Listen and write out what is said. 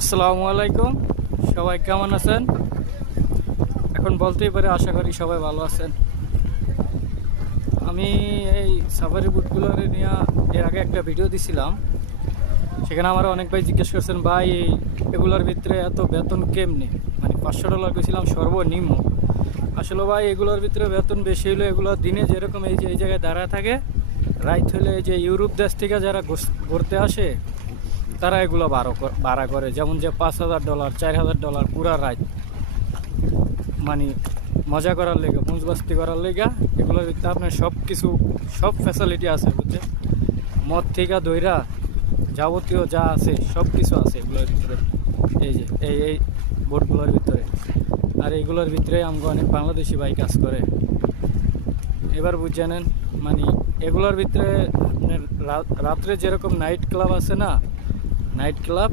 আসসালামু আলাইকুম, সবাই কেমন আছেন? এখন বলতেই পারে, আশা করি সবাই ভালো আছেন। আমি এই সাফারি বুটগুলো নিয়ে এর আগে একটা ভিডিও দিছিলাম। সেখানে আমার অনেক ভাই জিজ্ঞেস করছেন, ভাই এগুলোর ভিতরে এত বেতন কেমনি? মানে $500 গেছিলাম সর্বনিম্ন। আসলে ভাই এগুলোর ভিতরে বেতন বেশি হলে এগুলো দিনে যেরকম এই জায়গায় দাঁড়ায় থাকে, রাইত হলে এই যে ইউরোপ দেশ থেকে যারা ঘুরতে আসে তারা এগুলো ভাড়া করে, যেমন যে $5,000 $4,000 পুরা রাত, মানে মজা করার লেগে, মজবাস্তি করার লেগে। এগুলোর ভিতরে আপনার সব ফ্যাসিলিটি আছে, বুঝছেন? মদ থেকে দইরা যাবতীয় যা আছে সব কিছু আছে এগুলোর ভিতরে। এই যে এই বোটগুলোর ভিতরে, আর এইগুলোর ভিতরে আমাকে অনেক বাংলাদেশি ভাই কাজ করে। এবার বুঝে নেন, মানে এগুলোর ভিতরে আপনার রাত্রে যেরকম নাইট ক্লাব আছে না, নাইট ক্লাব